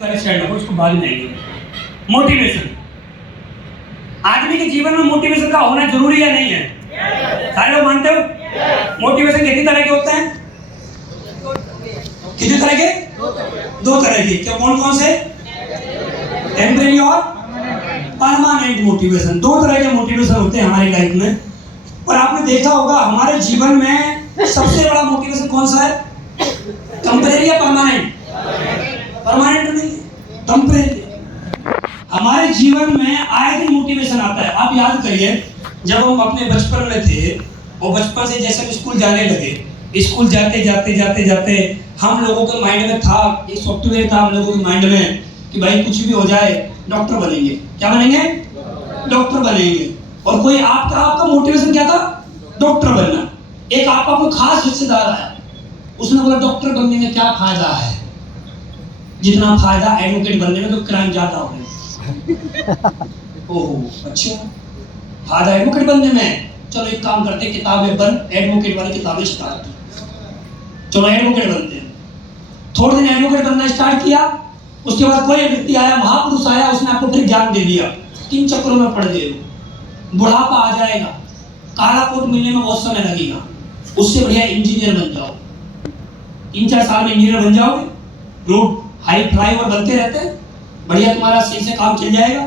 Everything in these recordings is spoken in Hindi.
उसको बाद में आएंगे। मोटिवेशन, आदमी के जीवन में मोटिवेशन का होना जरूरी है नहीं है? सारे लोग मानते हो? मोटिवेशन कितनी तरह के होते हैं? कितने तरह के? दो तरह के। क्या, कौन कौन से? टेम्परेरी और परमानेंट मोटिवेशन। दो तरह के मोटिवेशन होते हैं हमारी लाइफ में। और आपने देखा होगा हमारे जीवन में सबसे बड़ा मोटिवेशन कौन सा है? टेम्परेरी या परमानेंट? परमानेंट नहीं, टेम्परेरी। हमारे जीवन में आए दिन मोटिवेशन आता है। आप याद करिए, जब हम अपने बचपन में थे और बचपन से जैसे हम स्कूल जाने लगे, स्कूल जाते जाते जाते जाते हम लोगों के माइंड में था, एक सॉफ्टवेयर था हम लोगों के माइंड में कि भाई कुछ भी हो जाए डॉक्टर बनेंगे। क्या बनेंगे? डॉक्टर बनेंगे। और कोई आपका मोटिवेशन क्या था? डॉक्टर बनना। एक आपका कोई खास रिश्तेदार आया, उसने बोला डॉक्टर बनने में क्या फायदा है, जितना फायदा एडवोकेट बनने में, तो क्राइम ज्यादा हो गए। ओह अच्छा, फायदा एडवोकेट बनने में, चलो एक काम करते, किताबें बंद, एडवोकेट वाली किताबें स्टार्ट, चलो एडवोकेट बनते हैं। थोड़े दिन एडवोकेट बनना स्टार्ट किया, उसके बाद कोई व्यक्ति आया, महापुरुष आया, उसने आपको फिर ज्ञान दे दिया, किन चक्रों में पड़ गए, बुढ़ापा आ जाएगा, काला कोट मिलने में बहुत समय लगेगा, उससे बढ़िया इंजीनियर बन जाओ, 3-4 साल में इंजीनियर बन जाओगे, रोड हाई फ्लाईओवर बनते रहते हैं, बढ़िया तुम्हारा सही से काम चल जाएगा,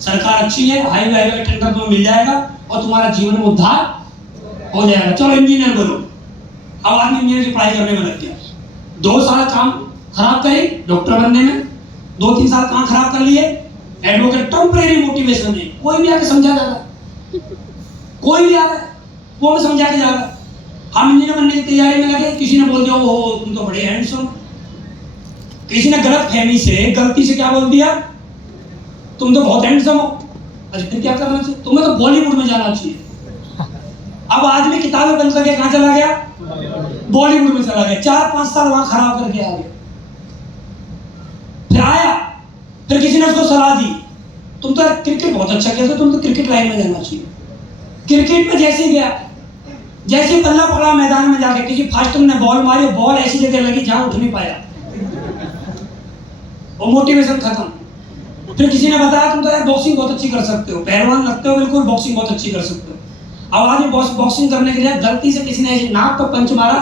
सरकार अच्छी है, हाईवे का टेंडर तुम्हें मिल जाएगा और तुम्हारा जीवन में उद्धार हो जाएगा, चलो इंजीनियर बनो। अब आदमी इंजीनियर की पढ़ाई करने में लग गया, 2 साल काम खराब करे डॉक्टर बनने में, 2-3 साल काम खराब कर लिए एडवोकेट। टेम्परेरी मोटिवेशन है, कोई भी आके समझा जाता, कोई भी आता है वो समझा के जाता। हम इंजीनियर बनने की तैयारी में लगे, किसी ने बोल दिया ओ तुम तो बड़े हैंडसम, किसी ने गलत फहमी से गलती से क्या बोल दिया, तुम तो बहुत हैंडसम हो। अच्छा फिर क्या करना चाहिए? तुम्हें तो बॉलीवुड में जाना चाहिए। अब आदमी किताबें बंद करके कहां चला गया? बॉलीवुड में चला गया, 4-5 साल वहां खराब करके आ गया। फिर आया, फिर किसी ने उसको सलाह दी, तुम तो क्रिकेट बहुत अच्छा खेलते, तुम तो क्रिकेट लाइन में जाना चाहिए। क्रिकेट में जैसे ही गया, जैसे बल्ला पड़ा मैदान में जाके, किसी फास्टर ने बॉल मारी, बॉल ऐसी जगह लगी जहां उठ नहीं पाया, और मोटिवेशन खत्म। फिर किसी ने बताया तुम तो यार बॉक्सिंग बहुत अच्छी कर सकते हो, पहलवान लगते हो बिल्कुल, बॉक्सिंग बहुत अच्छी कर सकते हो। अब आदमी बॉक्सिंग करने के लिए गलती से किसी ने ऐसे नाक पर पंच मारा,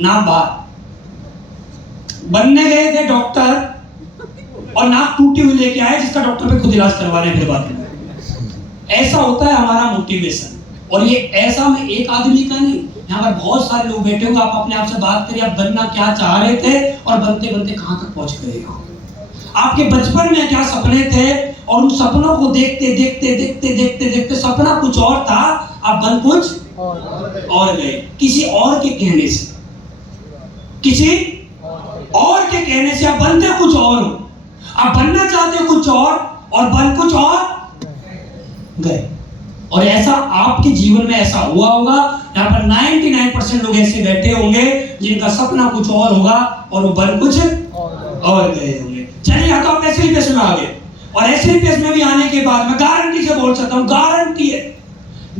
नाक बाहर। बनने गए थे डॉक्टर और नाक टूटी हुई लेके आए, जिसका डॉक्टर पे खुद इलाज करवा रहे हैं फिर बाद में। ऐसा होता है हमारा मोटिवेशन। और ये ऐसा में एक आदमी का नहीं, यहाँ पर बहुत सारे लोग बैठे होंगे, आप अपने आप से बात करिए, आप बनना क्या चाह रहे थे और बनते बनते कहां तक पहुंच गए हो। आपके बचपन में क्या सपने थे और उन सपनों को देखते देखते देखते देखते देखते सपना कुछ और था, आप बन कुछ और गए, किसी और के कहने से, किसी और के कहने से आप बनते कुछ और हो। आप बनना चाहते कुछ और बन कुछ और गए। और ऐसा आपके जीवन में ऐसा हुआ होगा, यहाँ पर 99% लोग ऐसे बैठे होंगे जिनका सपना कुछ और होगा और वो बन कुछ और गए होंगे। चलिए यहाँ तो आप ऐसे पेश में आ गए, और ऐसे पेश में भी आने के बाद मैं गारंटी से बोल सकता हूँ, गारंटी है,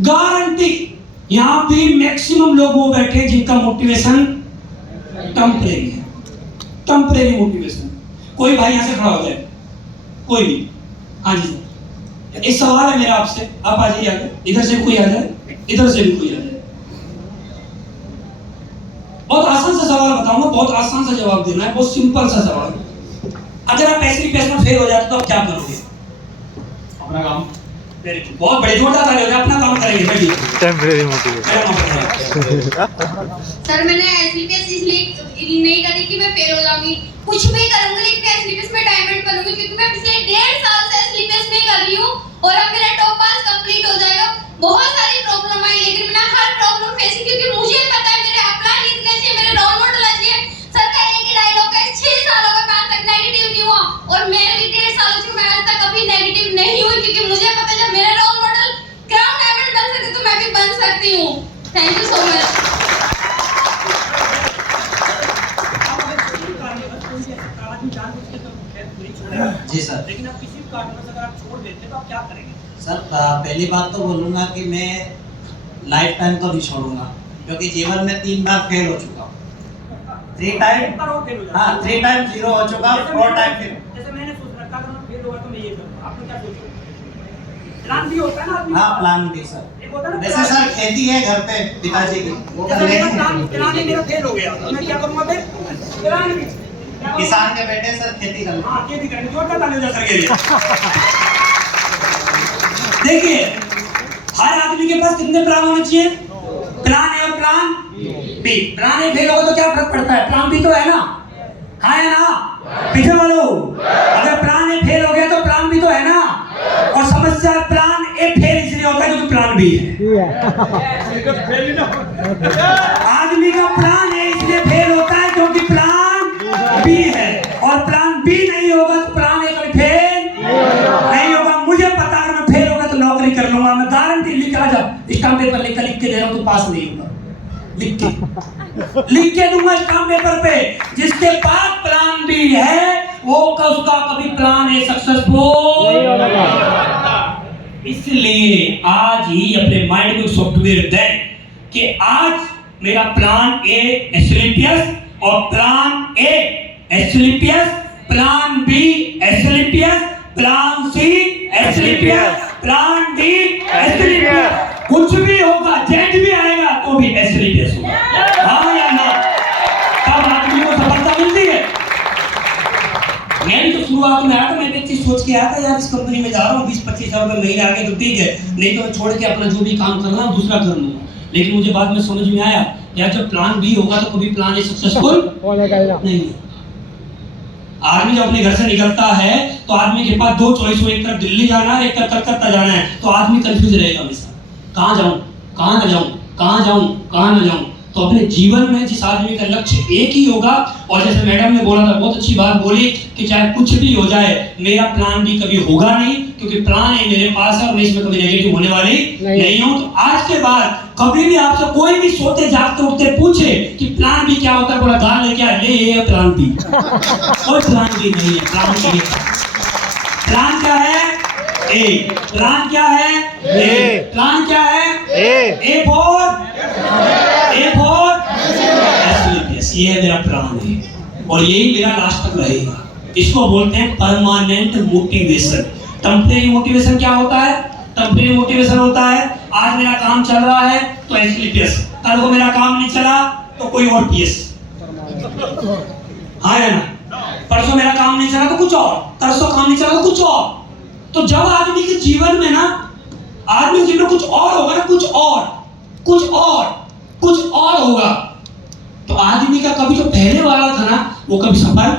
गारंटी, यहाँ पे मैक्सिमम लोग वो बैठे जिनका मोटिवेशन टेम्परेरी है, टेम्परेरी मोटिवेशन। कोई भाई यहाँ से खड़ा हो जाए, कोई भी। हाँ जी, एक सवाल है मेरा आपसे, आप आ जाइए आगे, इधर से कोई आ जाए, इधर से भी कोई आ जाए। बहुत आसान सा सवाल बताऊंगा, बहुत आसान सा जवाब देना है, बहुत सिंपल सा सवाल। अगर आप ऐसे में फेल हो जाते तो आप क्या करोगे? अपना काम। बहुत बड़े जोरदार ताली हो जाए, अपना काम करेंगे। Temporary motivation. सर मैंने एसलीपीएस इसलिए नहीं करी कि मैं फेल हो जाऊंगी, कुछ भी करूंगी लेकिन एसलीपीएस में डायमंड बनूंगी, क्योंकि मैं पिछले 1.5 साल से एसलीपीएस में कर रही हूं और अब मेरा टॉप पास कंप्लीट हो जाएगा। बहुत सारी प्रॉब्लम आई लेकिन मैंने हर प्रॉब्लम फेस की, क्योंकि मुझे पता है मेरे अपलाइन इतने चाहिए, मेरे रोल मॉडल चाहिए। सर का एक ही डायलॉग है, 6 सालों में मैं आज तक नेगेटिव नहीं हुआ, और मेरे भी 1.5 सालों से मैं आज तक कभी नेगेटिव नहीं हुई, क्योंकि मुझे पता है जब मेरे रोल मॉडल क्राउन डायमंड बन सकते तो मैं भी बन सकती हूं। Thank you so much. जी सर। लेकिन आप किसी कारण से अगर आप छोड़ देते तो आप क्या करेंगे? सर पहली बात तो बोलूँगा कि मैं लाइफ टाइम तो नहीं छोड़ूंगा, क्योंकि जीवन में 3 बार फेल हो चुका हूँ। 3 टाइम एक बार और फेल हो जाता हाँ 3 टाइम 0 हो चुका, 4 टाइम फिर जैसे मैंने सोच रखा था मैं फेल होगा तो मैं ये करूंगा, आपने क्या सोचा? प्लान भी होता है ना आदमी हाँ का। प्लान भी सर। एक होता है ना वैसे प्लान। सर खेती है घर पे पिताजी की, वो कर जैसे मेरा लेते हैं। प्लान ही मेरा फेल हो गया तो मैं क्या करूंगा फिर? प्लान भी क्या करूंगा? किसान के बेटे सर खेती कर हाँ खेती करेंगे, जोरदार ताली हो जा सर के लिए। देखिए हर आदमी के पास कितने प्लान होने चाहिए? प्लान ए और plan B. Plan A fail होगा तो क्या फर्क पड़ता है? प्लान बी तो है ना, हाँ है ना? पीछे वालों, अगर प्लान ए फेल हो गया तो प्लान बी तो है ना। और समस्या प्लान ए फेल इसलिए होता है क्योंकि प्लान बी है। आदमी का प्लान ए इसलिए फेल होता है क्योंकि प्लान बी है, और प्लान बी नहीं होगा तो प्लान ए कभी फेल नहीं होगा। मुझे पता है मैं फेल होगा तो नौकरी कर लूंगा, मैं गारंटी लिख आ जा स्टाम्प पेपर लिख के दे रहा हूँ तो पास नहीं होगा, लिख के दूंगा स्टाम्प पेपर पे। जिसके पास प्लान बी है वो उसका कभी प्लान ए सक्सेसफुल इसलिए आज ही अपने माइंड में सॉफ्टवेयर दें कि आज मेरा प्लान ए एस्क्लेपियस और plan A Asclepius, plan B Asclepius, plan C Asclepius, plan D Asclepius. कुछ भी होगा, जेट भी आएगा तो भी एस्क्लेपियस होगा, हाँ या ना? तब आदमी को सफलता मिलती है। मैं भी तो शुरुआत में आया था, मैं एक चीज सोच के आया था यार इस कंपनी में जा रहा हूँ 20-25 हजार रुपए महीने आगे तो ठीक है, नहीं तो मैं छोड़ के अपना जो भी काम करना दूसरा कर लूंगा। लेकिन मुझे बाद में समझ में आया यार जब प्लान बी होगा तो कभी प्लान ए सक्सेसफुल नहीं। आदमी जब अपने घर से निकलता है तो आदमी के पास दो चॉइस हो, एक तरफ दिल्ली जाना है, एक तरफ कलकत्ता जाना है, तो आदमी कंफ्यूज रहेगा हमेशा, कहाँ जाऊं, कहाँ ना जाऊं, कहाँ जाऊं, कहाँ ना जाऊं। तो अपने जीवन में जिस आदमी का लक्ष्य एक ही होगा, और जैसे मैडम ने बोला था बहुत अच्छी बात बोली कि चाहे कुछ भी हो जाए मेरा प्लान बी कभी होगा नहीं, क्योंकि प्लान ए मेरे पास है और मैं इसमें कभी नेगेटिव होने वाली नहीं हूं। तो आज के बाद कभी भी आपसे कोई भी सोते जागते उठते पूछे कि प्लान बी क्या होता है, बोला गाल लेके आ, ले ये प्लान बी। कोई प्लान बी नहीं है, प्लान ए। प्लान क्या है? ए। प्लान क्या है? ए। प्लान क्या है? ए फॉर एस्क्लेपियस, ये है मेरा प्लान है और यही मेरा लास्ट तक रहेगा। इसको बोलते हैं परमानेंट मोटिवेशन। टेम्परेरी मोटिवेशन क्या होता है? टेम्परेरी मोटिवेशन होता है आज मेरा काम चल रहा है तो एस्क्लेपियस, कल को मेरा काम नहीं चला तो कोई और पीएस, हाँ है ना? परसों मेरा काम नहीं चला तो कुछ और, तरसों काम नहीं चला तो कुछ और। तो जब आदमी के जीवन में ना, आदमी के जीवन में कुछ और होगा ना, कुछ और होगा, तो आदमी का कभी जो पहले वाला था ना वो कभी सफल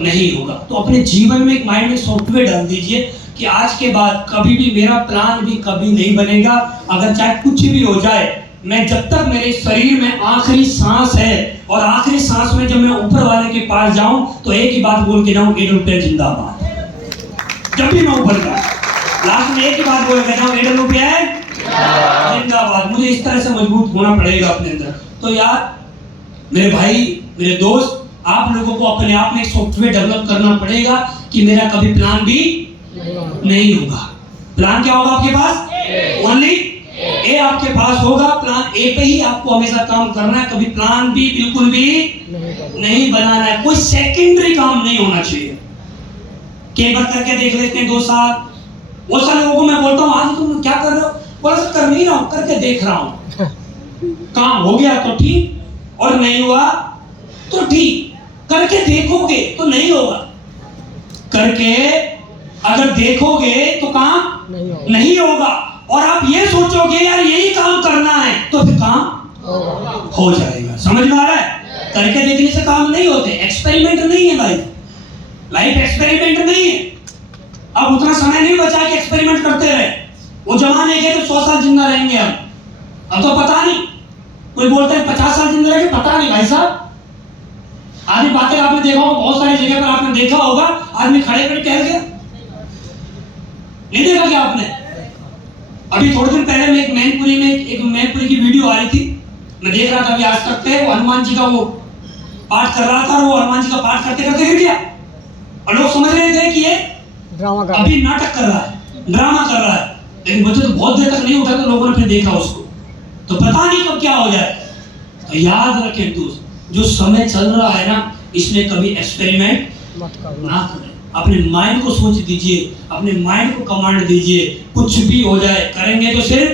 नहीं होगा। तो अपने जीवन में एक माइंड में सॉफ्टवेयर डाल दीजिए कि आज के बाद कभी भी मेरा प्लान भी कभी नहीं बनेगा। अगर चाहे कुछ भी हो जाए, मैं जब तक मेरे शरीर में आखिरी सांस है और आखिरी सांस में जब मैं ऊपर वाले के पास जाऊं तो एक ही बात बोल के जाऊं, एडल रुपये जिंदाबाद। जब भी मैं ऊपर जाऊं लास्ट में एक ही बात बोल के जाऊं, एडल रुपये जिंदाबाद। मुझे इस तरह से मजबूत होना पड़ेगा अपने अंदर। तो यार मेरे भाई, मेरे दोस्त, आप लोगों को अपने आप में एक सॉफ्टवेयर डेवलप करना पड़ेगा कि मेरा कभी प्लान बी नहीं होगा। प्लान क्या होगा आपके पास? ओनली ए आपके पास होगा। प्लान ए पे ही आपको हमेशा काम करना है, कभी प्लान बी बिल्कुल भी नहीं बनाना है। कोई सेकेंडरी काम नहीं होना चाहिए। केवल करके देख लेते हैं 2 साल, वो सारे लोगों को मैं बोलता हूँ आज तुम क्या कर रहे हो, बोला सर कर नहीं रहा हूँ, करके देख रहा हूँ। काम हो गया तो ठीक, और नहीं हुआ तो ठीक। करके देखोगे तो नहीं होगा, करके अगर देखोगे तो काम नहीं होगा। और आप ये सोचोगे यार यही काम करना है तो फिर काम हो जाएगा। समझ में आ रहा है? करके देखने से काम नहीं होते। एक्सपेरिमेंट नहीं है भाई, लाइफ एक्सपेरिमेंट नहीं है। अब उतना समय नहीं बचा कि एक्सपेरिमेंट करते रहे। वो जमाने के तो 100 साल जिंदा रहेंगे अब तो पता नहीं। कोई बोलता है 50 साल जिंदा रहेंगे, पता नहीं भाई साहब। आदमी बातें आपने देखा होगा, बहुत सारी जगह पर आपने देखा होगा आदमी खड़े खड़े टहल गया, नहीं देखा क्या आपने? अभी थोड़े दिन पहले मैं एक मैनपुरी की वीडियो आ रही थी, मैं देख रहा था अभी आज तक पे, वो हनुमान जी का वो पाठ कर रहा था और वो हनुमान जी का पाठ करते करते गिर गया और लोग समझ रहे थे कि ये अभी नाटक कर रहा है, ड्रामा कर रहा है। लेकिन बच्चे तो बहुत देर तक नहीं उठा तो लोगों ने फिर देखा उसको, तो पता नहीं कब क्या हो जाए। तो याद रखें दोस्त, जो समय चल रहा है ना, इसमें कभी एक्सपेरिमेंट ना करें। अपने माइंड को सोच दीजिए, अपने माइंड को कमांड दीजिए, कुछ भी हो जाए करेंगे तो सिर्फ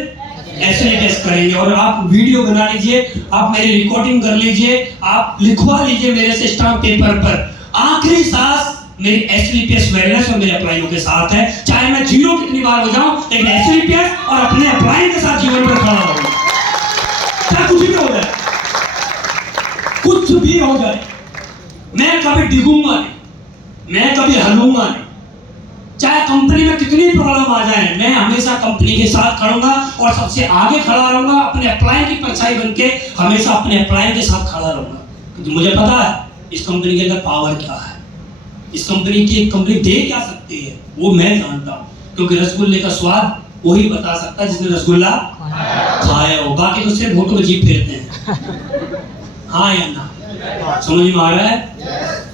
एसएलपीएस करेंगे। और आप वीडियो बना लीजिए, आप मेरी रिकॉर्डिंग कर लीजिए, आप लिखवा लीजिए मेरे से स्टाम्प पेपर पर, आखिरी सांस मेरी एसएलपीएस वेलनेस और मेरे अप्लाइयों के साथ है। चाहे मैं जीरो कितनी बार हो जाऊं, लेकिन एसएलपीएस और अपने अप्लाई के साथ जीवन पर खड़ा रहूंगा। चाहे कुछ भी हो जाए, कुछ भी हो जाए, मैं कभी डिगूंगा नहीं, मैं कभी हलूंगा नहीं। चाहे कंपनी में कितनी प्रॉब्लम आ जाए, मैं हमेशा कंपनी के साथ खड़ूंगा और सबसे आगे खड़ा रहूंगा। अपने अप्लाई की परछाई बनके हमेशा अपने अप्लाई के साथ खड़ा रहूंगा, क्योंकि मुझे पता है इस कंपनी के अंदर पावर क्या है, इस कंपनी दे क्या सकती है, वो मैं जानता हूँ। क्योंकि रसगुल्ले का स्वाद वही बता सकता है जिसने रसगुल्ला खाया हो, बाकी तो सिर्फ होठों में जीभ फेरते हैं। हाँ या ना, समझ में आ रहा है?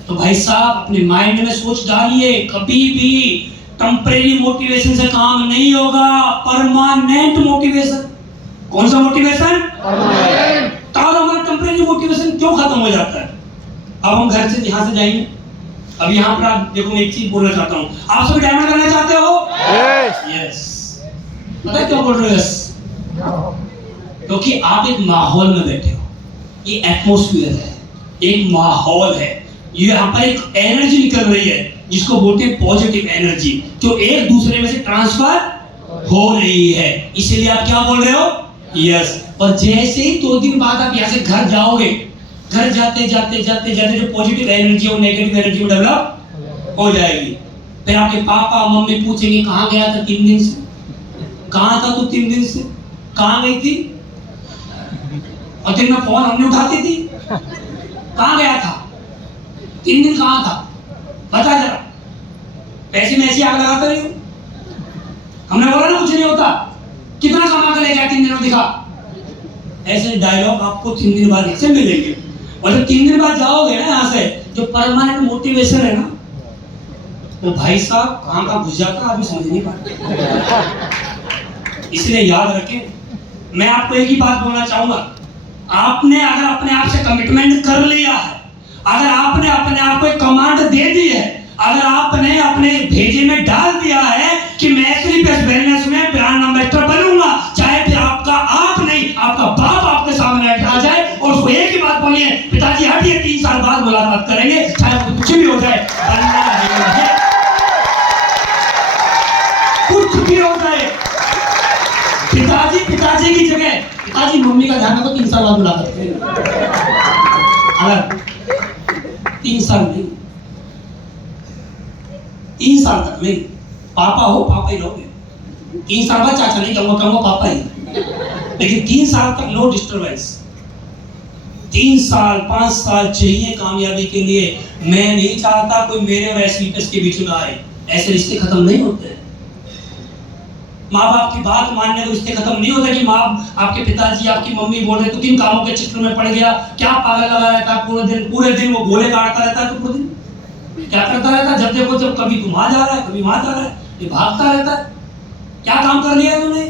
तो भाई साहब अपने माइंड में सोच डालिए, कभी भी टेम्परेरी मोटिवेशन से काम नहीं होगा, परमानेंट मोटिवेशन। कौन सा मोटिवेशन? परमानेंट। और हमारा टेम्परेरी मोटिवेशन क्यों खत्म हो जाता है? अब हम घर से यहाँ से जाएंगे, अब यहाँ पर आप देखो, मैं एक चीज बोलना चाहता हूँ, आप सभी डायमंड करना चाहते हो? यस। पता है क्यों बोल रहे हो? यस, क्योंकि आप एक माहौल में बैठे हो, ये एटमॉस्फेयर है, एक माहौल है, ये यहाँ पर एक एनर्जी निकल रही है जिसको बोलते हैं पॉजिटिव एनर्जी, जो एक दूसरे में से ट्रांसफर हो रही है। इसलिए आप क्या बोल रहे हो? यस। और जैसे ही 2 दिन बाद आप यहाँ से घर जाओगे, घर जाते जाते जाते जाते जो पॉजिटिव एनर्जी और नेगेटिव एनर्जी डेवलप हो जाएगी। फिर आपके पापा मम्मी पूछेंगे कहाँ गया था 3 दिन से, कहाँ था तू 3 दिन से, कहाँ गई थी, और दिन में फोन हमने उठाती थी, कहाँ गया था 3 दिन, कहाँ था बता जरा। पैसे में ऐसी आग लगाता रही हूँ, हमने बोला ना कुछ नहीं होता, कितना कमा कर ले गया 3 दिन में दिखा। ऐसे डायलॉग आपको 3 दिन बाद ऐसे मिलेंगे, और जब 3 दिन बाद जाओगे ना यहाँ से, जो परमानेंट मोटिवेशन है ना, तो भाई साहब कहाँ का घुस जाता अभी समझ नहीं पाते। इसलिए याद रखें, मैं आपको एक ही बात बोलना चाहूंगा, आपने अगर अपने आप से कमिटमेंट कर लिया है, अगर आपने अपने आप को एक कमांड दे दी है, अगर आपने अपने भेजे में डाल दिया है कि मैं एसएलपीएस वेलनेस में ब्रांड एम्बेसडर बनूंगा, चाहे फिर आपका आप नहीं आपका बाप आपके सामने आ जाए और उसको एक ही बात बोलिए, पिताजी हटिए 3 साल बाद मुलाकात करेंगे, चाहे कुछ भी हो जाए, कुछ भी हो जाए। पिताजी की जगह पिताजी मम्मी का ध्यान रखो, 3 साल बाद मुलाकात करेंगे। अगर 3 साल नहीं, 3 साल तक नहीं, पापा हो पापा ही रहोगे। 3 साल बाद चाचा नहीं कहूंगा पापा ही, लेकिन 3 साल तक नो डिस्टर्बेंस। 3 साल 5 साल चाहिए कामयाबी के लिए। मैं नहीं चाहता कोई मेरे और एसएलपीएस के बीच में आए, ऐसे रिश्ते खत्म नहीं होते। माँ बाप की बात मानने को रिश्ते खत्म नहीं होते कि माँ आपके पिताजी आपकी मम्मी बोल रहे तो किन कामों के चक्कर में पड़ गया, क्या पागल लगा रहता है पूरे दिन वो गोले काटता रहता है, तो पूरे दिन क्या करता रहता है, जब देखो जब कभी तुम वहां जा रहा है कभी वहां जा रहा है, ये भागता रहता है। क्या काम कर लिया तुमने?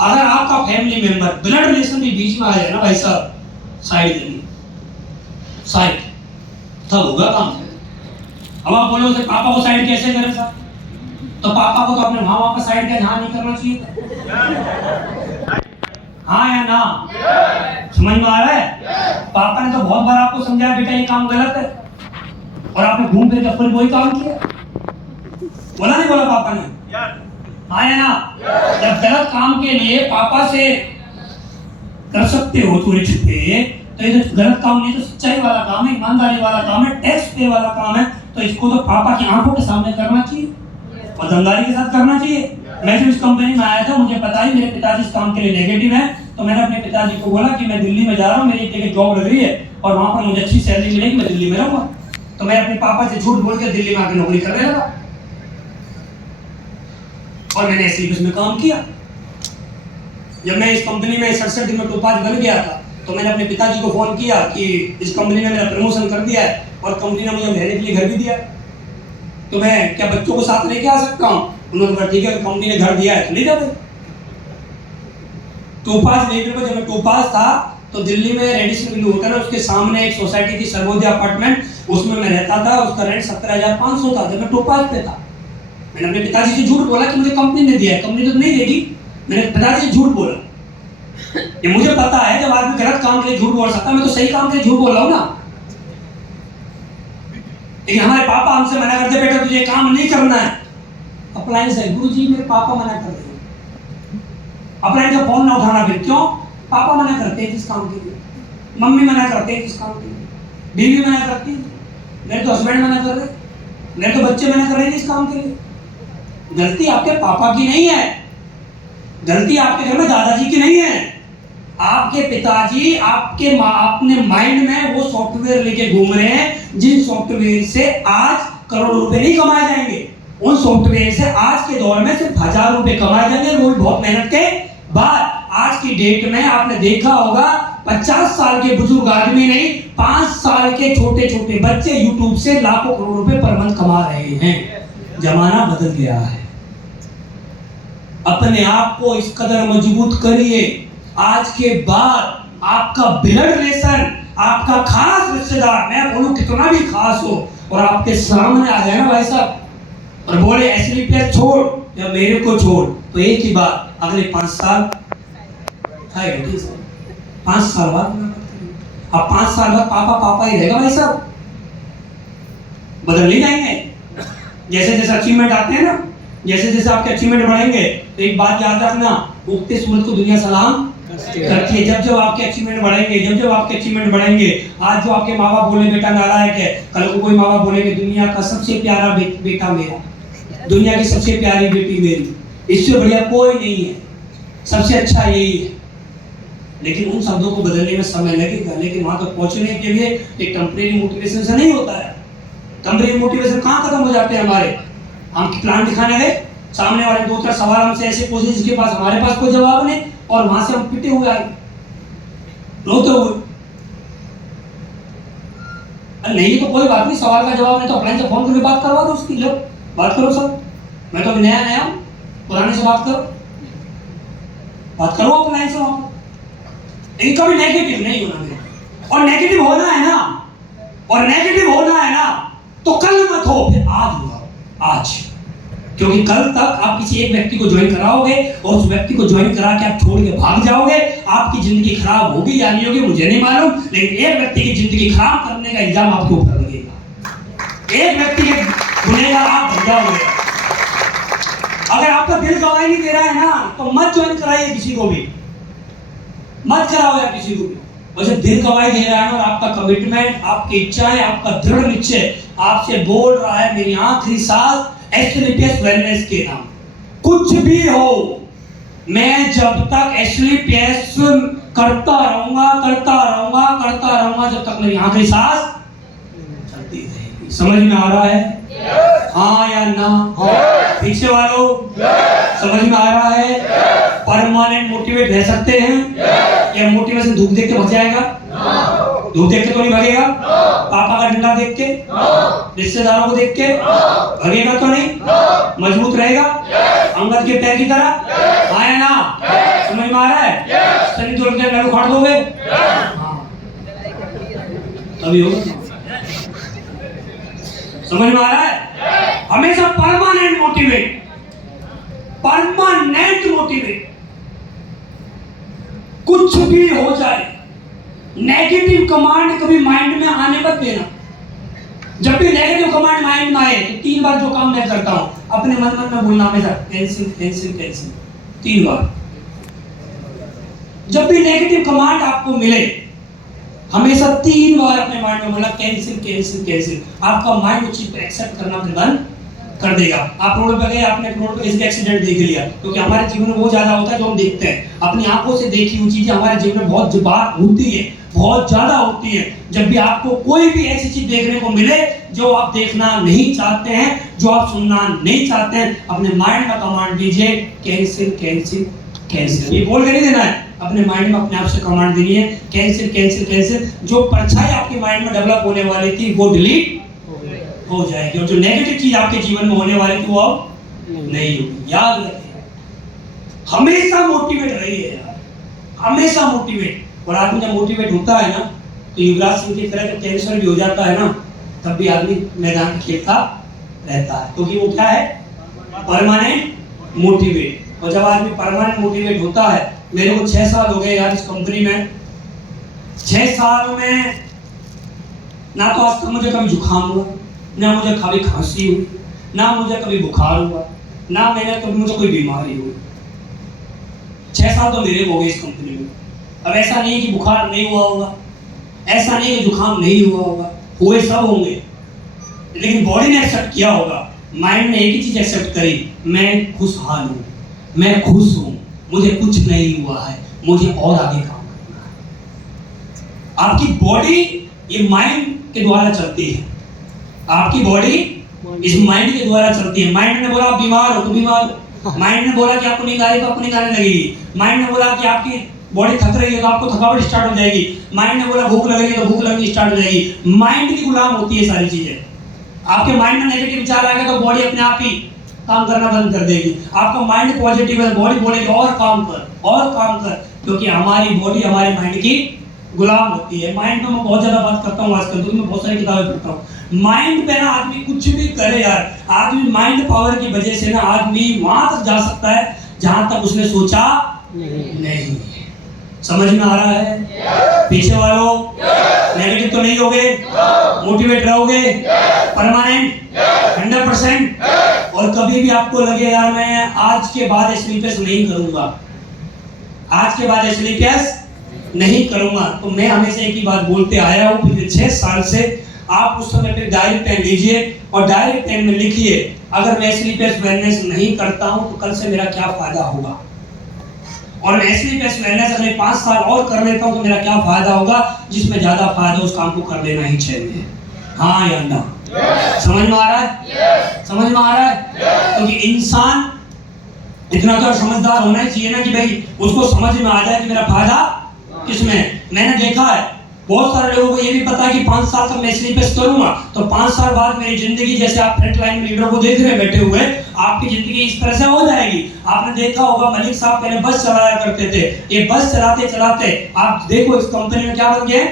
अगर आपका फैमिली मेंबर ब्लड रिलेशन भी बीच में आ जाए ना भाई साहब, साइड तब होगा काम। अब आप बोलो पापा को साइड कैसे करें साहब, तो पापा को तो अपने माँ बाप का साइड का ध्यान नहीं करना चाहिए। हाँ या ना? समझ में आ रहा है? पापा ने तो बहुत बार आपको समझाया बेटा ये काम गलत है, और आपने घूम फिर के अपने वही काम किया। बोला नहीं बोला पापा ने? हाँ या ना? जब गलत काम के लिए पापा से कर सकते हो चोरी छुपे, तो ये तो गलत काम नहीं, तो सच्चाई वाला काम है, ईमानदारी वाला काम है, टैक्स पे वाला काम है, तो इसको तो पापा की आंखों के सामने करना चाहिए और ईमानदारी के साथ करना चाहिए। मैं जब इस कंपनी में आया था, मुझे पता ही मेरे पिताजी इस काम के लिए नेगेटिव है, तो मैंने अपने पिताजी को बोला कि मैं दिल्ली में जा रहा हूँ, मेरी एक जगह जॉब लग रही है और वहाँ पर मुझे अच्छी सैलरी मिलेगी, मैं दिल्ली में रहूँगा। तो मैं अपने पापा से झूठ बोल के दिल्ली में आकर नौकरी करने लगा और मैंने एसएलपीएस में काम किया। जब मैं इस कंपनी में 67 दिन में टोपाज बन गया था, तो मैंने अपने पिताजी को फोन किया कि इस कंपनी ने मेरा प्रमोशन कर दिया है और कंपनी ने मुझे रहने के लिए घर भी दिया, तो मैं क्या बच्चों को साथ लेके आ सकता हूँ? उन्होंने कहा ठीक है, कंपनी ने घर दिया है तो ले जाते। टोपाज लेकर जब मैं टोपाज था तो दिल्ली में रेडिसन ब्लू होटल है, उसके सामने एक सोसाइटी थी सर्वोदय अपार्टमेंट, उसमें मैं रहता था। उसका रेंट 17,500 था जब मैं टोपाज पे था। मैंने अपने पिताजी से झूठ बोला कि मुझे कंपनी ने दिया है, कंपनी तो नहीं देगी। मैंने पिताजी से झूठ बोला। ये मुझे पता है जब आदमी गलत काम के लिए झूठ बोल सकता है, मैं तो सही काम के लिए झूठ बोल रहा हूँ ना। लेकिन हमारे पापा हमसे मना करते, बेटा तुझे काम नहीं करना है। अप्लायंस है, गुरुजी मेरे पापा मना कर रहे हैं। अप्लायंस का फोन ना उठाना, फिर क्यों? पापा मना करते हैं जिस काम के लिए, मम्मी मना करते हैं जिस काम के लिए, बीवी मना करती है, मेरे तो हस्बैंड मना कर रहे, मेरे तो बच्चे मना कर रहे हैं जिस काम के लिए। गलती आपके पापा की नहीं है, गलती आपके घर में दादाजी की नहीं है। आपके पिताजी आपके अपने माइंड में वो सॉफ्टवेयर लेके घूम रहे हैं जिन सॉफ्टवेयर से आज करोड़ों रुपए नहीं कमाए जाएंगे। उन सॉफ्टवेयर से आज के दौर में सिर्फ 1000 रुपए कमाए जाएंगे, वो भी बहुत मेहनत के बाद। आज की डेट में आपने देखा होगा 50 साल के बुजुर्ग आदमी नहीं, 5 साल के छोटे छोटे बच्चे यूट्यूब से लाखों करोड़ रुपए पर मंथ कमा रहे हैं। जमाना बदल गया है। अपने आप को इस कदर मजबूत करिए, आज के बाद आपका ब्लड रिलेशन, आपका खास रिश्तेदार, मैं बोलूं कितना भी खास हो, और आपके सामने आ जाए ना भाई साहब और बोले एसलीपीएस छोड़ या मेरे को छोड़, तो एक ही बात, अगले 5 साल 5 साल बाद अब 5 साल बाद पापा पापा ही रहेगा भाई साहब, बदल नहीं जाएंगे। जैसे जैसे अचीवमेंट आते हैं ना, जैसे जैसे आपके अचीवमेंट बढ़ेंगे, तो एक बात याद रखना, उगते सूरज को दुनिया सलाम करती है। जब जब आपके अचीवमेंट बढ़ेंगे, जब जब आपके अचीवमेंट बढ़ेंगे, आज जो आपके माँ बाप बोले बेटा नालायक है, कल को कोई माँ बाप बोलेंगे दुनिया का सबसे प्यारा बेटा मेरा, दुनिया की सबसे प्यारी बेटी मेरी, इससे बढ़िया कोई नहीं है, सबसे अच्छा यही है। लेकिन उन शब्दों को बदलने में समय लगेगा, लेकिन वहां तक पहुंचने के लिए एक टेम्परेरी मोटिवेशन से नहीं होता है। टेम्परेरी मोटिवेशन कहाँ खत्म हो जाते हैं हमारे? हम प्लान दिखाने गए, सामने वाले 2-3 सवाल हमसे ऐसे पूछे जिसके पास हमारे पास कोई जवाब नहीं, और वहां से हम पिटे हुए आए, रोते हुए। नहीं तो कोई बात नहीं, सवाल का जवाब नहीं तो अपलाइन से फोन करके बात करवा दो उसकी, लो बात करो सर, मैं तो नया नया हूँ, पुराने से बात करो, बात करो अपलाइन से वहां। लेकिन कभी नेगेटिव नहीं होना है, और नेगेटिव होना है ना, और नेगेटिव होना है ना तो कल मत हो, फिर आज हो, आज। क्योंकि कल तक आप किसी एक व्यक्ति को ज्वाइन कराओगे और उस व्यक्ति को ज्वाइन करा के आप छोड़ के भाग जाओगे, आपकी जिंदगी खराब होगी या नहीं होगी मुझे नहीं मालूम, लेकिन एक व्यक्ति की जिंदगी खराब करने का इल्जाम आपके ऊपर लगेगा। एक व्यक्ति के गुनहगार आप बन जाओगे। अगर आपका दिल गवाही नहीं दे रहा है ना, तो मत ज्वाइन कराइए किसी को भी, मत कराओ या किसी को भी। वैसे दिल गवाही दे रहा है ना, और आपका कमिटमेंट, आपकी इच्छाएं, आपका दृढ़ निश्चय आपसे बोल रहा है मेरी आखिरी सांस एसलीपीएस वेलनेस के नाम, कुछ भी हो, मैं जब तक एसलीपीएस करता रहूंगा जब तक मेरी आखिरी सांस चलती रहेगी। समझ में आ रहा है? हाँ या ना? पीछे वालों समझ में आ रहा है? परमानेंट मोटिवेट रह सकते हैं? या मोटिवेशन धूप देख के भग जाएगा? धूप देख के तो नहीं भगेगा। पापा का डंडा देख के, रिश्तेदारों को देख के भगेगा तो नहीं, मजबूत रहेगा अंगद के पैर की तरह। हाँ या ना? समझ में आ रहा है? सनी तोड़ के मैं उखाड़ दोगे, तभी होगा। समझ में आ रहा है? हमेशा परमानेंट मोटिवेट, कुछ भी हो जाए, नेगेटिव कमांड कभी माइंड में आने मत देना। जब भी नेगेटिव कमांड माइंड में आए तो 3 बार जो काम मैं करता हूं, अपने मन में बोलना हमेशा कैंसिल कैंसिल कैंसिल 3 बार। जब भी नेगेटिव कमांड आपको मिले, हमेशा 3 बार अपने माइंड में बोला कैंसिल कैंसिल कैंसिल। आपका माइंड उस चीज को एक्सेप्ट करना फिर बंद कर देगा। आप रोड पे गए, आपने रोड पे किसी का एक्सीडेंट देख लिया, क्योंकि हमारे जीवन में वो ज्यादा होता है जो हम देखते हैं। अपनी आंखों से देखी हुई चीजें हमारे जीवन में बहुत बार होती है, बहुत ज्यादा होती है। जब भी आपको कोई भी ऐसी चीज देखने को मिले जो आप देखना नहीं चाहते हैं, जो आप सुनना नहीं चाहते हैं, अपने माइंड में कमांड दीजिए कैंसिल कैंसिल कैंसिल। ये बोल के नहीं देना है, अपने माइंड में अपने आप से कमांड देनी है कैंसिल कैंसिल कैंसिल। जो परछाई आपके माइंड में डेवलप होने वाली थी वो डिलीट हो जाएगी, और जो नेगेटिव चीज आपके जीवन में होने वाली थी वो अब नहीं होगी। याद रखिए, हमेशा मोटिवेट रहिए यार, हमेशा मोटिवेट। और आदमी जब मोटिवेट होता है ना तो युवराज सिंह की तरह कैंसर भी हो जाता है ना तब भी आदमी मैदान में खेलता रहता है, क्योंकि वो क्या है, परमानेंट मोटिवेट। और जब आदमी परमानेंट मोटिवेट होता है, मेरे को 6 साल हो गए यार इस कंपनी में, 6 साल में ना तो आज तक मुझे कभी जुकाम हुआ, ना मुझे कभी खांसी हुई, ना मुझे कभी बुखार हुआ, ना मैंने कभी मुझे कोई बीमारी हुई। 6 साल तो मेरे हो गए इस कंपनी में। अब ऐसा नहीं है कि बुखार नहीं हुआ होगा, ऐसा नहीं है कि जुकाम नहीं हुआ होगा, हुए सब होंगे, लेकिन बॉडी ने एक्सेप्ट किया होगा, माइंड ने एक ही चीज एक्सेप्ट करी, मैं खुशहाल हूँ, मैं खुश हूँ, मुझे कुछ नहीं हुआ है, मुझे और आगे काम करना है। आपकी बॉडी ये माइंड के द्वारा चलती है, आपकी बॉडी इस माइंड के द्वारा चलती है। माइंड ने बोला आप बीमार हो तो बीमार हो, माइंड ने बोला कि आपको नींद आ रही है तो आपको नींद आने लगेगी, माइंड ने बोला कि आपकी बॉडी थक रही है तो आपको थकावट स्टार्ट हो जाएगी, माइंड ने बोला भूख लग रही है तो भूख लगनी स्टार्ट हो जाएगी। माइंड की गुलाम होती है सारी चीजें। आपके माइंड में नेगेटिव विचार आएगा तो बॉडी अपने आप ही काम करना बंद कर देगी। आपका माइंड पॉजिटिव है, बॉडी बोलेगी और काम कर, और काम कर, क्योंकि हमारी बॉडी हमारे माइंड की गुलाम होती है। माइंड पे मैं बहुत ज्यादा बात करता हूँ आजकल, क्योंकि मैं बहुत सारी किताबें पढ़ता हूँ। माइंड पे ना आदमी कुछ भी करे यार, आदमी माइंड पावर की वजह से ना आदमी वहां तक जा सकता है जहां तक उसने सोचा नहीं। समझ में आ रहा है? पीछे वालों नेगेटिव तो नहीं होगे, मोटिवेट रहोगे, परमानेंट 100%। और कभी भी आपको लगे यार मैं आज के बाद स्लीपर्स नहीं करूंगा, आज के बाद स्लीपर्स नहीं करूंगा, तो मैं हमेशा एक ही बात बोलते आया हूं पिछले 6 साल से। आप उस समय पे डायरी पेन लीजिए और डायरी पेन में लिखिए, अगर मैं स्लीपर्स वेलनेस नहीं करता हूं तो कल से मेरा क्या फायदा होगा, और मैं स्लीपर्स वेलनेस अगर 5 साल और कर लेता हूं तो मेरा क्या फायदा होगा, जिसमें ज्यादा फायदा उस काम को कर लेना ही चाहिए। हाँ या ना? समझ में आ रहा है? समझ में आ रहा है? क्योंकि इंसान इतना तो समझदार होना ही चाहिए ना कि भाई उसको समझ में आ जाए कि मेरा फायदा किसमें। मैंने देखा है बहुत सारे लोगों को ये भी पता है कि 5 साल तक मैं स्लीपर्स करूंगा तो 5 साल बाद मेरी जिंदगी, जैसे आप फ्रंट लाइन में लीडर को देख रहे हैं बैठे हुए, आपकी जिंदगी इस तरह से हो जाएगी। आपने देखा होगा मलिक साहब पहले बस चलाया करते थे, ये बस चलाते चलाते आप देखो इस कंपनी में क्या बन गए,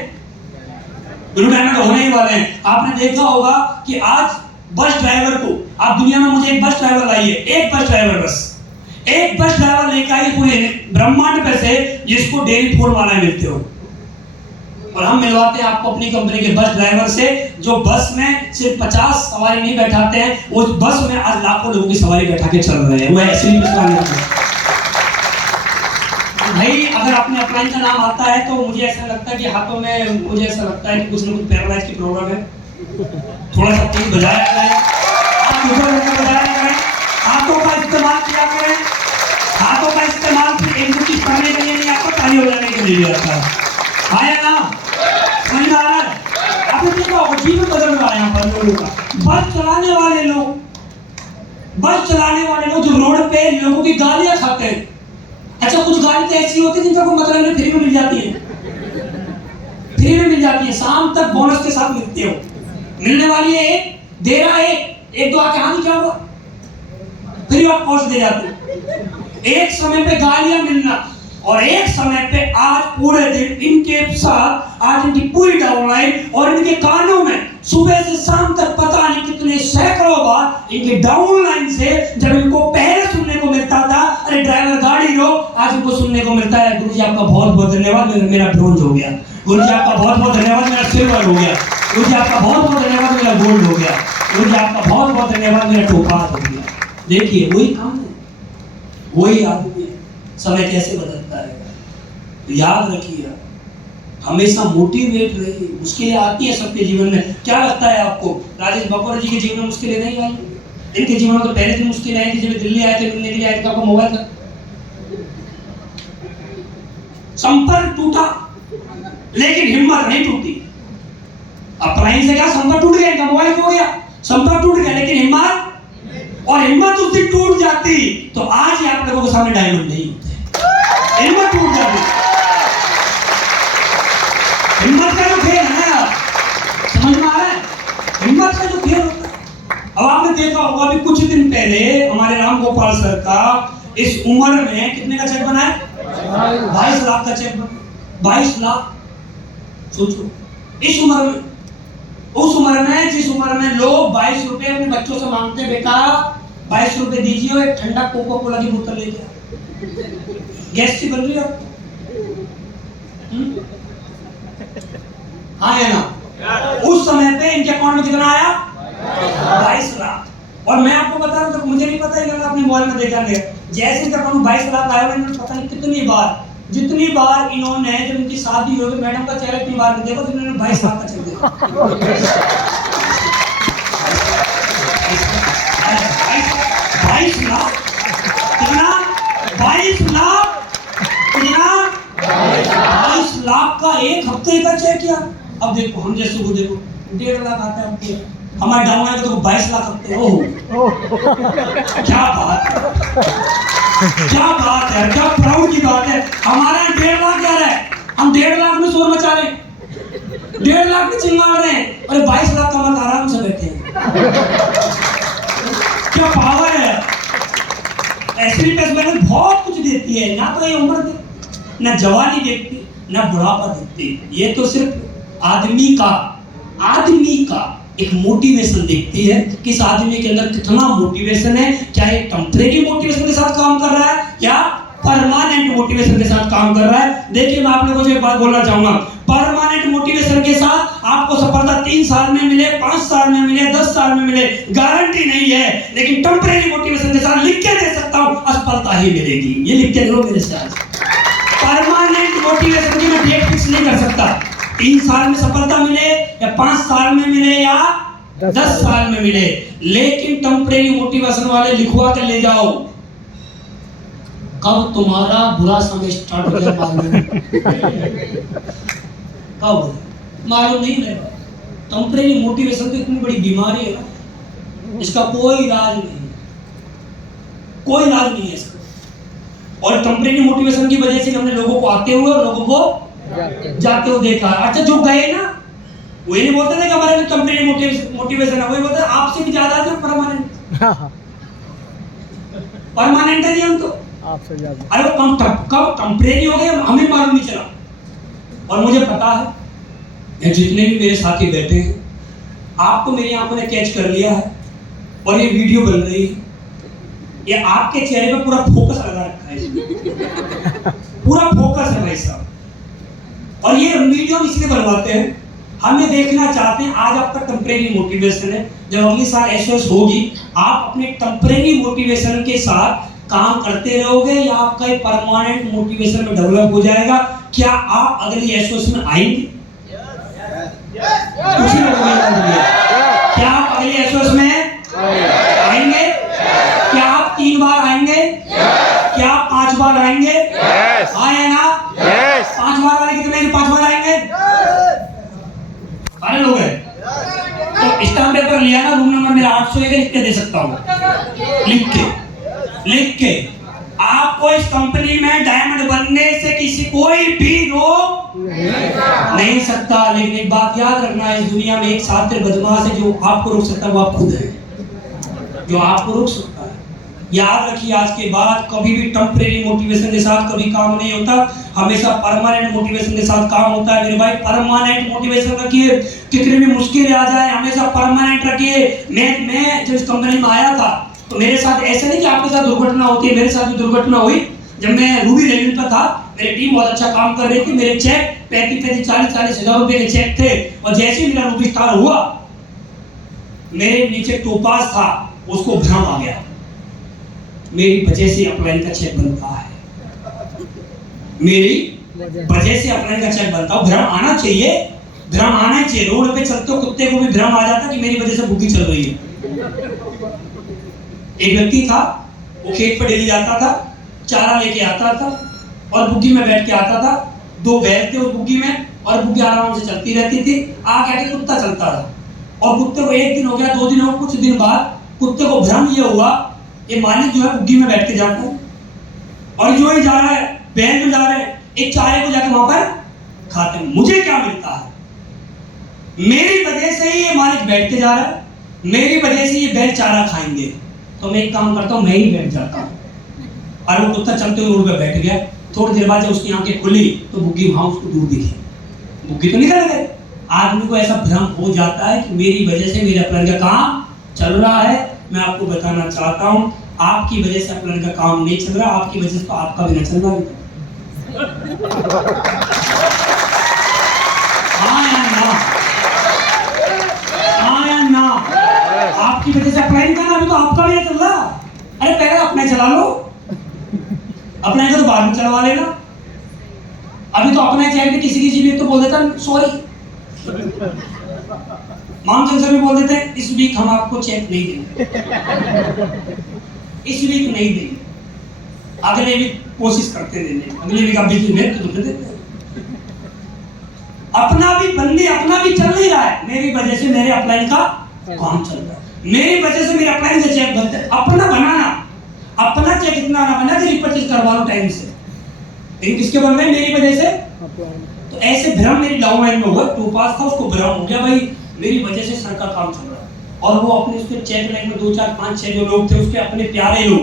रिटायरमेंट होने ही वाले हैं। आपने देखा होगा कि आज बस ड्राइवर को, आप दुनिया में मुझे एक बस ड्राइवर लाइए, एक बस ड्राइवर, बस एक बस ड्राइवर लेकर आइए पूरे ब्रह्मांड पे से जिसको डेली फूड वाला मिलते हो, और हम मिलवाते हैं आपको अपनी कंपनी के बस ड्राइवर से जो बस में सिर्फ 50 सवारी नहीं बैठाते हैं, उस बस में आज लाखों लोगों की सवारी बैठा के चल रहे हैं। वो ऐसे ही भाई अगर अपने अपलाइन का नाम आता है तो मुझे ऐसा लगता है कि हाथों में, मुझे ऐसा लगता है कि कुछ ना कुछ पैरालाइज की प्रॉब्लम है। थोड़ा सा तेज बजाया करें, आप ऊपर होकर बजाया करें, हाथों का इस्तेमाल किया करें, हाथों का इस्तेमाल सिर्फ एक चीज करने के लिए नहीं, आपको ताली बजाने के लिए आता है। आया ना? समझ में आ रहा है? आपने देखा होगा जीवन बदल रहा है यहाँ पर लोगों का। बस चलाने वाले लोग, बस चलाने वाले लोग जो रोड पे लोगों की गालियां खाते हैं। अच्छा कुछ गाली तो ऐसी होती है जिनका कोई मतलब नहीं, फ्री में मिल जाती है, फ्री में मिल जाती है, शाम तक बोनस के साथ मिलती हो, मिलने वाली है एक, दे रहा है एक दो आके हाँ क्या हुआ, फ्री ऑफ कॉस्ट दे जाते। एक समय पे गालियां मिलना और एक समय पे आज पूरे दिन इनके साथ, आज इनकी पूरी डाउनलाइन और इनके कानों में सुबह से शाम तक पता नहीं कितने सैकड़ों बार इनके डाउनलाइन से जब इनको पहले सुनने को मिलता था अरे ड्राइवर गाड़ी रो, आज इनको सुनने को मिलता है गुरुजी आपका बहुत बहुत धन्यवाद, मेरा ब्रोंज हो गया, गुरुजी आपका बहुत बहुत धन्यवाद, मेरा सिल्वर हो गया, गुरुजी आपका बहुत बहुत धन्यवाद, मेरा गोल्ड हो गया, गुरुजी आपका बहुत बहुत धन्यवाद, मेरा टोपाज हो गया। देखिए वही काम है, वही आदमी है। समय कैसे बदलता है, तो याद रखिए हमेशा मोटिवेट रहिए। मुश्किलें आती है सबके जीवन में। क्या लगता है आपको राजेश बकौर जी के जीवन में मुश्किलें नहीं आई? इनके जीवन में तो पहले दिन मुश्किलें आई थी जब दिल्ली आए थे, मिलने के लिए आए थे, आपका मोबाइल था, संपर्क टूटा लेकिन हिम्मत नहीं टूटी। अपलाइन से क्या संपर्क टूट गया, इनका मोबाइल खो गया, संपर्क टूट गया लेकिन हिम्मत, और हिम्मत उस दिन टूट जाती तो आज ही आप लोगों के सामने डायमंड नहीं होते। हिम्मत टूट जाती, हिम्मत का जो खेल है ना, समझ में आ रहा है? हिम्मत का जो खेल होता है। अब आपने देखा होगा अभी कुछ दिन पहले हमारे राम गोपाल सर का इस उम्र में कितने का चेक बना है? 22 लाख का चेक बना। 22 लाख। सोचो इस उम्र में, उस उम्र में जिस उम्र में लोग 22 रुपए अपने बच्चों से मांगते हैं, बेटा 22 रुपए दीजिए और एक ठंडा कोका कोला की बोतल लेके आओ, गैस की बन रही है। हाँ है ना? उस समय पे इनके अकाउंट में कितना आया? 22 लाख। और मैं आपको बता रहा हूँ, तो मुझे नहीं पता है कि अपने मोबाइल में देखा गया, जैसे इनके अकाउंट में 22 लाख आया, मैंने पता नहीं कितनी बार, जितनी बार इन्होंने, जब इनकी शादी हो गई, मैडम का चेहरा इतनी बार देखो, इन्होंने 22 लाख का चेक दिया। 22 लाख कितना? 22 लाख कितना? 22 लाख का एक हफ्ते का चेक किया। अब देखो हम जैसे को देखो 1.5 लाख आता है हफ्ते, हमारे डाउन है तो 22 लाख हफ्ते। ओह क्या बात है, क्या बात है, क्या प्राउड की बात है। हमारा 1.5 लाख क्या है, हम 1.5 लाख में शोर मचा रहे हैं, 1.5 लाख में चिंगाड़ रहे हैं, और 22 लाख का मत आराम से बैठे हैं। क्या पावर है। एसपीएस मैंने बहुत कुछ देती है, ना तो ये उम्र देखती, ना जवानी देखती, ना बुढ़ापा देखती, ये तो सिर्फ आदमी का एक मोटिवेशन देखती है कि इस आदमी के अंदर कितना मोटिवेशन है, क्या ये टेम्परेरी मोटिवेशन के साथ काम कर रहा है या परमानेंट मोटिवेशन के साथ काम कर रहा है। देखिए मैं आप लोगों से एक बात बोलना चाहूंगा, परमानेंट मोटिवेशन के साथ आपको सफलता 3 साल में मिले, 5 साल में मिले, 10 साल में मिले, गारंटी नहीं है। लेकिन टेम्परेरी मोटिवेशन के साथ लिख के दे सकता हूं, असफलता ही मिलेगी। ये लिख के दो मेरे साथ। परमानेंट मोटिवेशन की मैं डेट फिक्स नहीं कर सकता, 3 साल में सफलता मिले या 5 साल में मिले या 10 साल में मिले, लेकिन टेम्परेरी मोटिवेशन वाले लिखवा के ले जाओ, कब तुम्हारा बुरा समय स्टार्ट हो जाए मालूम कब मालूम नहीं रहेगा। टेम्परेरी मोटिवेशन तो इतनी बड़ी बीमारी है, इसका कोई इलाज नहीं है, कोई इलाज नहीं है इसका। और टेम्परेरी मोटिवेशन की वजह से हमने लोगों को आते हुए और लोगों को जाते हुए देखा। अच्छा जो गए ना, वो नहीं बोलते थे कि हमारे में टेम्परेरी मोटिवेशन है, वो बोलते आपसे भी ज्यादा है परमानेंट। परमानेंट है हम तो आपसे ज्यादा। अरे वो कब टेम्परेरी हो गए हमें मालूम नहीं चला। और मुझे पता है जितने भी मेरे साथी बैठे हैं, आपको मेरी आंखों ने कैच कर लिया है और ये वीडियो बन रही है, ये आपके चेहरे पे पूरा फोकस लगा रखा है इसमें। पूरा फोकस है भाई साहब। और ये वीडियो इसलिए बनवाते हैं, हमें देखना चाहते हैं आज आपका टेम्परेरी मोटिवेशन है, जब अगली साल एसओएस होगी आप अपने टेम्परेरी मोटिवेशन के साथ काम करते रहोगे या आपका एक परमानेंट मोटिवेशन में डेवलप हो जाएगा। क्या आप अगली एसओएस में आएंगे? क्या आप अगली एसओएस में आएंगे? क्या आप 3 बार आएंगे? क्या आप 5 बार आएंगे? आए ना? 5 बार वाले कितने? 5 बार आएंगे? सारे लोग हैं। तो स्टाम्प पेपर लिया ना, रूम नंबर मेरा 801 लिख के दे सकता हूँ, लिख के आपको इस कंपनी में डायमंड बनने से किसी कोई भी रोक नहीं सकता। लेकिन एक बात याद रखना है, इस दुनिया में एक शातिर बदमाश है जो आपको रोक सकता है, वो आप खुद है जो आपको रोक सकता है। याद रखिए, आज के बाद कभी भी टेम्परेरी मोटिवेशन के साथ कभी काम नहीं होता, हमेशा परमानेंट मोटिवेशन के साथ काम होता है। मेरे भाई परमानेंट मोटिवेशन रखिए, कितनी भी मुश्किलें आ जाए हमेशा परमानेंट रखिए। मैं जब इस कंपनी में आया था तो मेरे साथ ऐसा नहीं कि आपके साथ दुर्घटना होती है, मेरे साथ भी दुर्घटना हुई। जब मैं रूबी रेलवे पर था, मेरी टीम बहुत अच्छा काम कर रही थी, मेरे चेक 35-40 हजार रुपए के चेक थे, और जैसे ही मेरा रूबी स्टार हुआ मेरे नीचे टोपाज था, उसको भ्रम आ गया, मेरी वजह से अपलाइन का चेक बनता है, मेरी वजह से अपलाइन का चेक बनता है। भ्रम आना चाहिए, भ्रम आना चाहिए। रोड पे चलते कुत्ते को भी भ्रम आ जाता कि मेरी वजह से बुकी चल रही है। एक व्यक्ति था, वो खेत पर डेली जाता था, चारा लेके आता था और बुग्गी में बैठ के आता था। 2 बैल थे उस बुग्गी में और बुग्गी आराम से चलती रहती थी। आके कुत्ता चलता था और कुत्ते को 1 दिन हो गया, 2 दिन हो, कुछ दिन बाद कुत्ते को भ्रम ये हुआ, ये मालिक जो है बुग्गी में बैठ के जाता है और जो ही जा रहा है, बैल जो जा रहे हैं, एक चारे को जाकर वहां पर खाते हैं। मुझे क्या मिलता है? मेरी वजह से ही ये मालिक बैठ के जा रहा है, मेरी वजह से ये बैल चारा खाएंगे, तो मैं एक काम करता हूँ, मैं ही बैठ जाता हूँ। और वो कुत्ता चलते हुए रोड पे बैठ गया, थोड़ी देर बाद जब उसकी आंखें खुली तो बुग्गी वहां उसको दूर दिखी, बुग्गी तो निकल गए। आदमी को ऐसा भ्रम हो जाता है कि मेरी वजह से मेरे प्लान का काम चल रहा है। मैं आपको बताना चाहता हूं, आपकी वजह से प्लान का काम नहीं चल रहा, आपकी वजह से तो आपका भी ना चल रहा। हाँ या ना, हाँ या ना, आपकी वजह से अप्लाई करना, अभी तो आपका भी नहीं चल रहा। अरे पहले अपने चला लो, अपने को तो बाद में चलवा लेना। अभी तो अपने चेक में किसी किसी भी तो बोल देता सॉरी, मामचंद सर भी बोल देते हैं इस वीक हम आपको चेक नहीं देंगे, इस वीक नहीं देंगे, अगले वीक कोशिश करते देने, अगले वीक आप बिजली में तो देते हैं। अपना भी बंदी अपना भी चल नहीं रहा है, मेरी वजह से मेरे अपलाइन का काम चल रहा है, मेरी वजह से मेरे अपलाइन से चेक बनते। अपना बनाना, अपना चेक इतना ना बना कि रिपर्चेज करवा लो टाइम से, लेकिन किसके बन रहे हैं? मेरी वजह से। तो ऐसे भ्रम मेरी डाउनलाइन में हुआ, टू पास था, उसको भ्रम हो गया भाई मेरी वजह से सर का काम चल रहा है, और वो अपने उसके चेक लाइन में 2 4 5 6 जो लोग थे उसके अपने प्यारे लोग,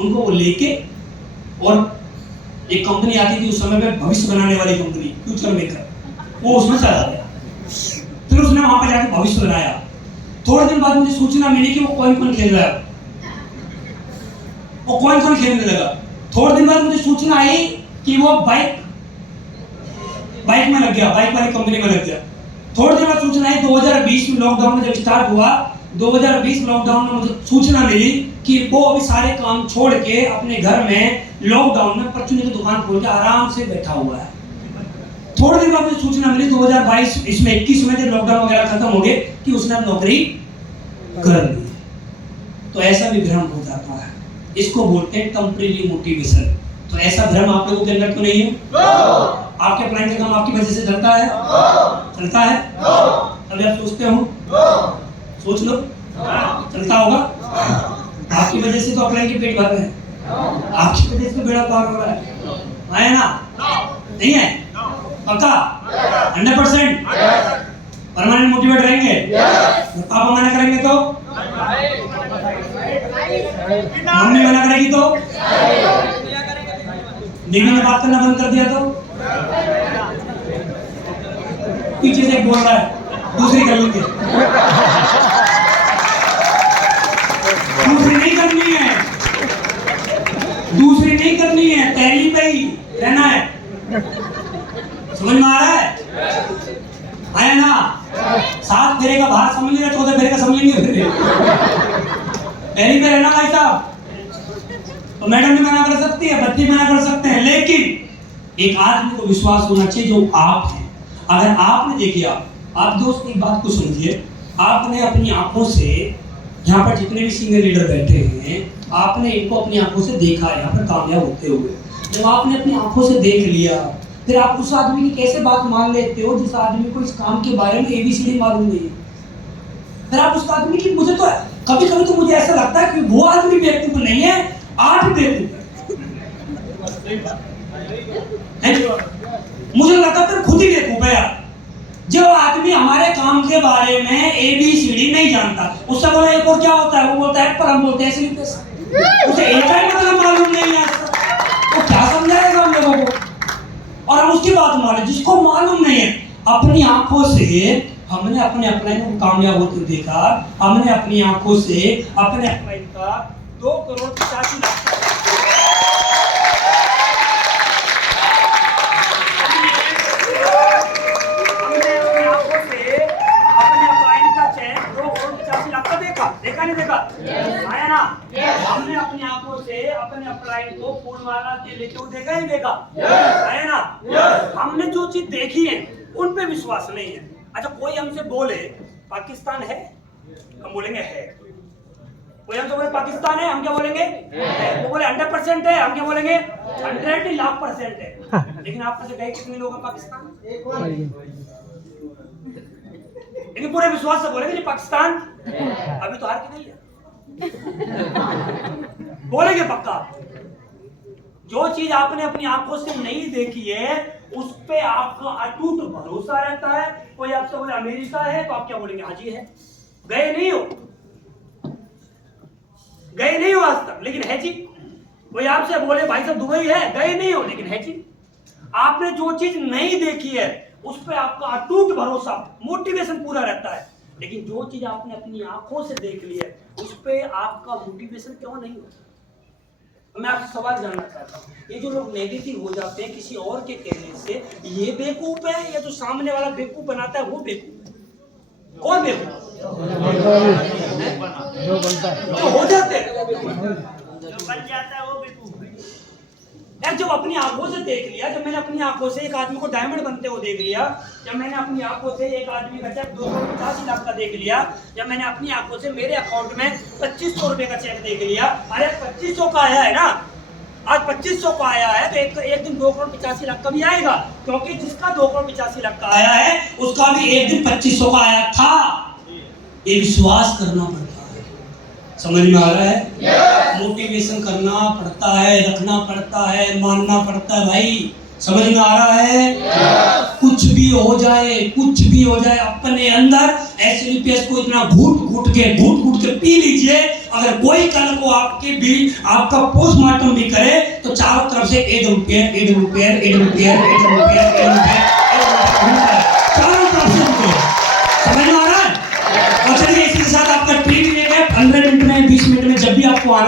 उनको वो लेके, और एक कंपनी आती थी उस समय में भविष्य बनाने वाली कंपनी फ्यूचर मेकर, वो उसमें चला गया। फिर उसने वहां पर जाकर भविष्य बनाया। थोड़े दिन बाद मुझे सूचना मिली कि वो कौन खेल रहा है, वो कौन खेलने लगा। थोड़े दिन बाद मुझे सूचना आई कि वो बाइक में लग गया, बाइक वाली कंपनी में लग गया। थोड़ी देर बाद सूचना आई 2020 में लॉकडाउन में जब स्टार्ट हुआ, 2020 लॉकडाउन में मुझे सूचना मिली कि वो अभी सारे काम छोड़ के अपने घर में लॉकडाउन में परचूनी की दुकान खोल के आराम से बैठा हुआ है। थोड़ी देर बाद मुझे सूचना मिली 2022 इसमें 21 में जब लॉकडाउन वगैरह खत्म हो गए कि उसने नौकरी कर ली। तो ऐसा भी भ्रम हो जाता है, इसको बोलते हैं टेम्परेरी मोटिवेशन। तो ऐसा भ्रम आप लोगों के अंदर तो नहीं है? आपके प्लान का काम आपकी वजह से चलता है? चलता है? अभी आप सोचते हो, सोच लो, चलता होगा। आपकी वजह से तो अप्लाई के पेट भर रहे हैं, आपकी वजह से बेड़ा पार हो रहा है ना? नहीं है? पक्का 100% परमानेंट मोटिवेट रहेंगे? पापा मना करेंगे तो, मम्मी मना करेगी तो, बीवी ने बात करना बंद कर दिया तो, पीछे से बोल रहा है दूसरी कर लेंगे, दूसरी नहीं करनी है, दूसरी नहीं करनी है, पहली पे ही रहना है। समझ में आ रहा है? आया ना? 7 फेरे का बाहर समझ लिया, 14 फेरे का समझ लेंगे। पहली पे रहना भाई साहब। तो मैडम भी मना कर सकती है, बच्चे मना कर सकते हैं, लेकिन एक आदमी को विश्वास होना चाहिए जो आप हैं। अगर आपने देखिए, आप दोस्त एक बात को समझिए, आपने अपनी आंखों से यहाँ पर जितने भी सीनियर लीडर बैठे हैं, आपने इनको अपनी आंखों से देखा यहाँ पर कामयाब होते हुए। जब आपने अपनी आंखों से देख लिया, फिर आप उस आदमी की कैसे बात मान लेते हो जिस आदमी को इस काम के बारे में ABCD मालूम नहीं है? फिर आप उस आदमी की, मुझे तो कभी कभी तो मुझे ऐसा लगता है कि वो आदमी बेवकूफ नहीं है, आप बेवकूफ है। मुझे लगता है खुद ही बेवकूफ है यार। जो आदमी हमारे काम के बारे में ABCD नहीं जानता, उससे बोला एक और क्या होता है, वो बोलता है पर हम बोलते हैं स्लीपर्स, उसे एक ही मतलब मालूम नहीं है, वो क्या समझाएगा हम लोगों को? और हम उसकी बात मान, जिसको मालूम नहीं है, अपनी आंखों से हमने अपने अपलाइन को कामयाब होते देखा, हमने अपनी आंखों से अपने अपलाइन का 2 करोड़ 85 लाख देखा नहीं देखा? आया ना? हमने अपनी आंखों से अपने अपलाइन को पूर्णमाला के लेते हुए देखा ही देखा? आया ना? हमने जो चीज देखी है उन पे विश्वास नहीं है। अच्छा, कोई हमसे बोले पाकिस्तान है, हम बोलेंगे है। कोई हमसे बोले पाकिस्तान है, हम क्या बोलेंगे? है। वो बोले 100% है, हम क्या बोलेंगे? 100 लाख % है। लेकिन आप में से गए कितने लोग हैं पाकिस्तान? लेकिन पूरे विश्वास से बोलेंगे पाकिस्तान अभी तो हार के नहीं है, बोलेंगे पक्का। जो चीज आपने अपनी आंखों से नहीं देखी है उस पे आपका अटूट भरोसा रहता है। कोई आपसे बोले अमेरिका है तो आप क्या बोलेंगे? हाँ जी है। गए नहीं हो आज तक, लेकिन है जी। कोई आपसे बोले भाई साहब दुबई है, गए नहीं हो, लेकिन है चीज। आपने जो चीज नहीं देखी है उस पर आपका अटूट भरोसा, मोटिवेशन पूरा रहता है। लेकिन जो चीज आपने अपनी आंखों से देख ली है उस पर आपका मोटिवेशन क्यों नहीं होता? मैं आपसे सवाल जानना चाहता हूँ, ये जो लोग नेगेटिव हो जाते हैं किसी और के कहने से, ये बेवकूफ है या जो सामने वाला बेवकूफ बनाता है वो बेवकूफ है? कौन बेवकूफ? जो हो जाते हैं, जो बन जाता है वो बेवकूफ है। यार जब अपनी आंखों से देख लिया, जब मैंने अपनी आंखों से एक आदमी को डायमंड बनते हुए देख लिया, जब मैंने अपनी आंखों से एक आदमी का चेक 285 लाख का देख लिया, जब मैंने अपनी आंखों से मेरे अकाउंट में 2500 रुपए का चेक देख लिया, अरे 2500 का आया है ना, आज 2500 का आया है तो एक दिन 2,85,00,000 का भी आएगा, क्योंकि जिसका 2,85,00,000 का आया है उसका भी एक दिन 2500 का आया था। ये विश्वास करना पड़ता है, समझ में आ रहा है? मोटिवेशन करना पड़ता है, रखना पड़ता है, मानना पड़ता है भाई, समझ में आ रहा है? कुछ भी हो जाए, कुछ भी हो जाए, अपने अंदर एसएलपीएस को इतना घूट घूट के पी लीजिए, अगर कोई कल को आपके भी आपका पोस्टमार्टम भी करे तो चारों तरफ से चारों तरफ से, समझ में आ रहा है? और चलिए इसी के साथ आपका